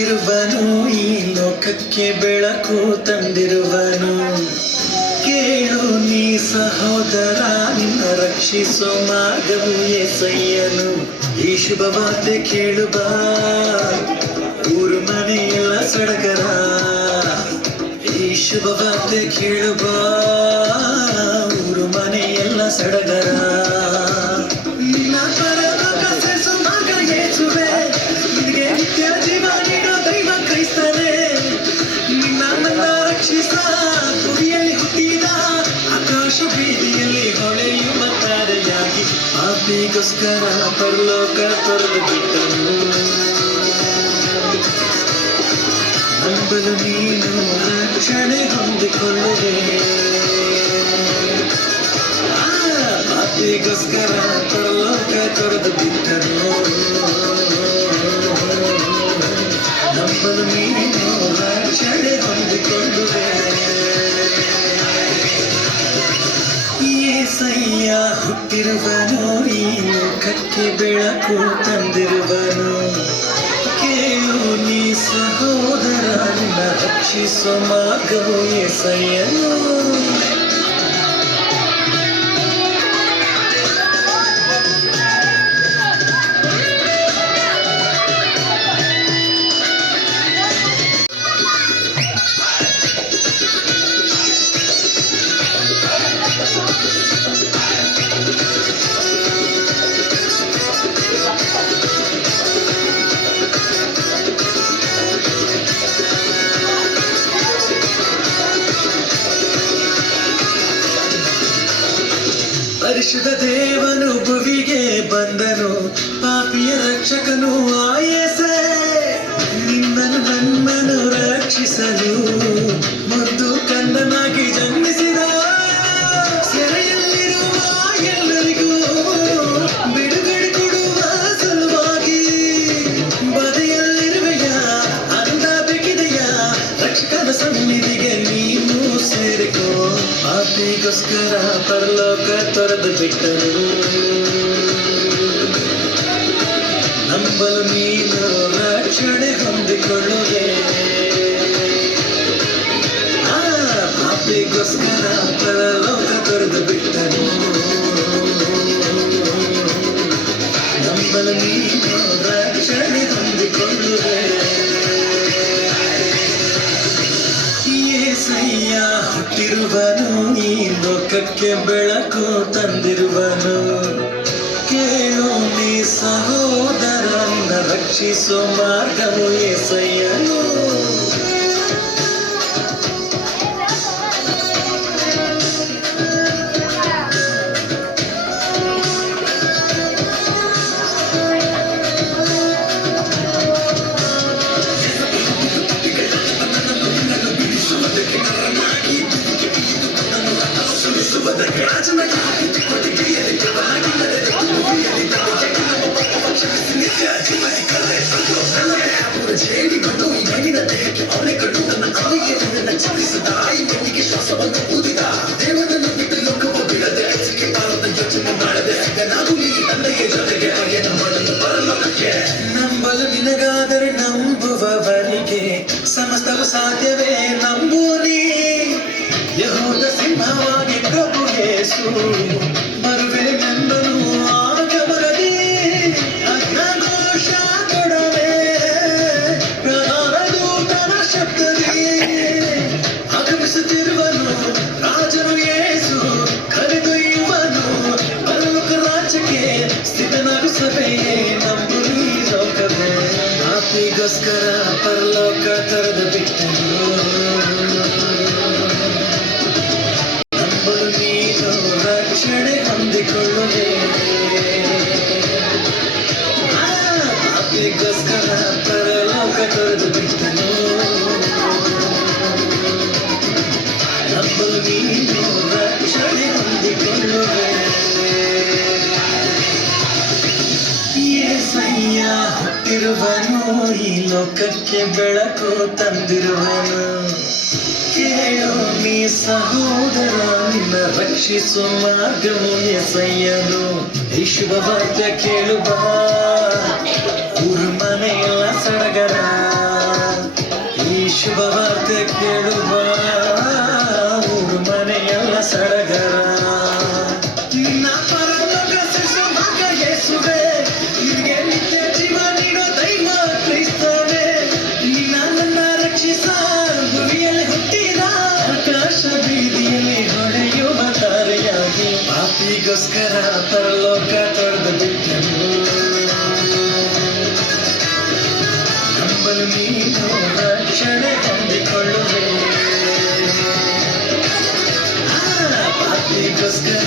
ಹುಟ್ಟಿರುವನು, ಈ ಲೋಕಕ್ಕೆ ಬೆಳಕು ತಂದಿರುವನು. ಕೇಳು ನೀ ಸಹೋದರ, ನಿನ್ನ ರಕ್ಷಿಸೋ ಮಾರ್ಗವು యేసయ్యನು. ಈ ಶುಭವಾರ್ತೆ ಕೇಳು ಬಾ, ಊರು ಮನೆಯೆಲ್ಲ ಸಡಗರ. ಈ ಶುಭವಾರ್ತೆ ಕೇಳು ಬಾ, ಊರು ಮನೆಯೆಲ್ಲ ಸಡಗರ. ನಿನ್ನ ಪರಲೋಕ ಸೇರಿಸೋ ಮಾರ್ಗ ಯೇಸುವೆ, ನಿನಗೆ ನಿತ್ಯ ಜೀವ ನೀಡೋ ದೈವ ಕ್ರೈಸ್ತನೇ. ನಿನ್ನ ನನ್ನ ರಕ್ಷಿಸ ಭೂಮಿಯಲ್ಲಿ ಹುಟ್ಟಿದ, ಆಕಾಶ ಬೀದಿಯಲ್ಲಿ ಹೊಳೆಯುವ ತಾರೆಯಾಗಿ ಪಾಪಿಗೋಸ್ಕರ ಪರಲೋಕ ತೊರೆದು ಬಿಟ್ಟನು. ನಂಬಲು ನೀನು ರಕ್ಷಣೆ ಹೊಂದಿಕೊಳ್ಳುವೆ. ಪಾಪಿಗೋಸ್ಕರ ಪರಲೋಕ ತೊರೆದು ಬಿಟ್ಟನು. ನಂಬಲು ನೀನು ರಕ್ಷಣೆ ಹೊಂದಿಕೊಳ್ಳುವೆ. యేసయ్య ಹುಟ್ಟಿರುವನು, ಈ ಲೋಕಕ್ಕೆ ಬೆಳಕು ತಂದಿರುವನು. ಕೇಳು ನೀ ಸಹೋದರ, ನಿನ್ನ ರಕ್ಷಿಸೋ ಮಾರ್ಗವು యేసయ్యನು. ಪರಿಶುದ್ಧ ದೇವನು ಭುವಿಗೆ ಬಂದನು, ಪಾಪಿಯ ರಕ್ಷಕನು ಆ యేసే. ನಿನ್ನನ್ನು ನನ್ನನ್ನು ರಕ್ಷಿಸಲು ಮುದ್ದು ಕಂದನಾಗಿ ಜನ್ಮಿಸಿದ. ಸೆರೆಯಲ್ಲಿರುವ ಎಲ್ಲರಿಗೂ ಬಿಡುಗಡೆ ಕೊಡುವ ಸಲುವಾಗಿ, ಬದಿಯಲ್ಲಿರುವೆಯ ಅಂದ ಬೇಕಿದೆಯ, ರಕ್ಷಕನ ಸನ್ನಿಧಿಗೆ ನೀನು ಸೇರಿಕೋ. ಪಾಪಿಗೋಸ್ಕರ ಪರಲೋಕ ತೊರೆದು ಬಿಟ್ಟನು. ನಂಬಲು ನೀನು ರಕ್ಷಣೆ ಹೊಂದಿಕೊಳ್ಳುವೆ. ಪಾಪಿಗೋಸ್ಕರ ಪರಲೋಕ ತೊರೆದು ಬಿಟ್ಟನು. ನಂಬಲು ನೀನು ರಕ್ಷಣೆ ಹೊಂದಿಕೊಳ್ಳುವೆ. యేసయ్య ಹುಟ್ಟಿರುವನು, ಈ ಲೋಕಕ್ಕೆ ಬೆಳಕು ತಂದಿರುವನು. ಕೇಳು ನೀ ಸಹೋದರ, ನಿನ್ನ ರಕ್ಷಿಸೋ ಮಾರ್ಗವು యేసయ్యನು. ನಂಬಲು ನಿನಗಾದರೆ ನಂಬುವವರಿಗೆ ಸಮಸ್ತವು ಸಾಧ್ಯವೇ. ನಂಬು ನೀ ಯೆಹೂದ ಸಿಂಹವಾಗಿ ಪ್ರಭು ಯೇಸು ಬರುವೆ ನಂಬನು ಆಗಮನದಿ. ಅಜ್ಞಘೋಷ ಕೊಡವೆ ಪ್ರಧಾನ ದೂತನ ಶಬ್ದದಿ, ಆಗಮಿಸುತ್ತಿರುವನು ರಾಜನು ಯೇಸು, ಕರೆದೊಯ್ಯುವನು ಪರಲೋಕ ರಾಜ್ಯಕ್ಕೆ ಸ್ಥಿತನಾಗು ಸಭೆಯೇ. ನಂಬು ನೀ ಲೋಕವೇ, ಪಾಪಿಗೋಸ್ಕರ ಪರಲೋಕ ತೊರೆದು ಬಿಟ್ಟನು. ನಂಬಲು ನೀನು ರಕ್ಷಣೆ ಹೊಂದಿಕೊಳ್ಳುವೆ. ಪಾಪಿಗೋಸ್ಕರ ಪರಲೋಕ ತೊರೆದು ಬಿಟ್ಟನು. ನಂಬಲು ನೀನು ರಕ್ಷಣೆ ಹೊಂದಿಕೊಳ್ಳುವೆ. యేసయ్య ಹುಟ್ಟಿರುವನು, ಈ ಲೋಕಕ್ಕೆ ಬೆಳಕು ತಂದಿರುವನು. ಕೇಳು ನೀ ಸಹೋದರ, ನಿನ್ನ ರಕ್ಷಿಸೋ ಮಾರ್ಗವು యేసయ్యನು. ಈ ಶುಭವಾರ್ತೆ ಕೇಳು ಬಾ, ಊರು ಮನೆಯೆಲ್ಲ ಸಡಗರ. ಶುಭವಾರ್ತೆ ಕೇಳುವ ಊರು ಮನೆಯೆಲ್ಲ ಸಡಗರ ನಿನ್ನ ಪರಲೋಕ ಶಿಶುವಾಗ ಯೇಸುವೆ ನಿನಗೆ ನಿತ್ಯ ಜೀವ ನೀಡೋ ದೈವ ಕ್ರಿಸ್ತವೇ ನಿನ್ನ ನನ್ನ ರಕ್ಷಿಸ ಭುವಿಯಲ್ಲಿ ಹುಟ್ಟಿದ ಆಕಾಶ ಬೀದಿಯಲ್ಲಿ ಹೊಳೆಯುವ ತಾರೆಯಾಗಿ ಪಾಪಿಗೋಸ್ಕರ ಪರಲೋಕ ತೊರೆದು ಬಿಟ್ಟನು ನಂಬಲು ನೀನು ರಕ್ಷಣೆ ಹೊಂದಿಕೊಳ್ಳುವೆ ಪಾಪಿಗೋಸ್ಕರ